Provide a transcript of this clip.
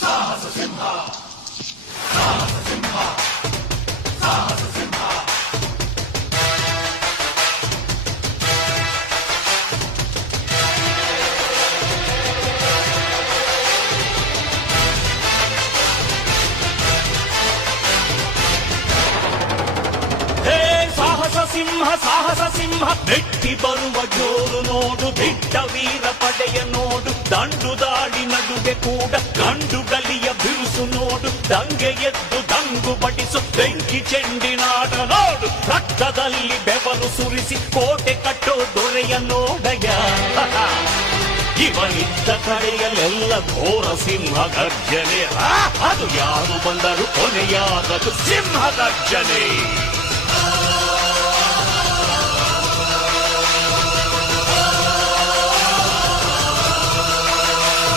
ಸಾಹಸ ಸಿಂಹ ಸಾಹಸ ಸಿಂಹ ಸಾಹಸ ಸಿಂಹ ಸಾಹಸ ಸಿಂಹ ಬೆಟ್ಟಿ ಬರುವ ಜೋರು ನೋಡು, ಬಿಟ್ಟ ವೀರ ಪಡೆಯ ನೋಡು, ದಂಡು ದಾಡಿ ನಡುವೆ ಕೂಡ ಗಂಡು ಗಲಿಯ ಬಿರುಸು ನೋಡು, ದಂಗೆ ಎದ್ದು ದಂಗು ಬಡಿಸು ಬೆಂಕಿ ಚೆಂಡಿನಾಟ ನೋಡು, ರಕ್ತದಲ್ಲಿ ಬೆವರು ಸುರಿಸಿ ಕೋಟೆ ಕಟ್ಟೋ ದೊರೆಯ ನೋಡಯ. ಇವನಿದ್ದ ಕಡೆಯಲ್ಲೆಲ್ಲ ಘೋರ ಸಿಂಹ ಗರ್ಜನೆ, ಅದು ಯಾರು ಬಂದರು ಕೊನೆಯಾದದು ಸಿಂಹ ಗರ್ಜನೆ.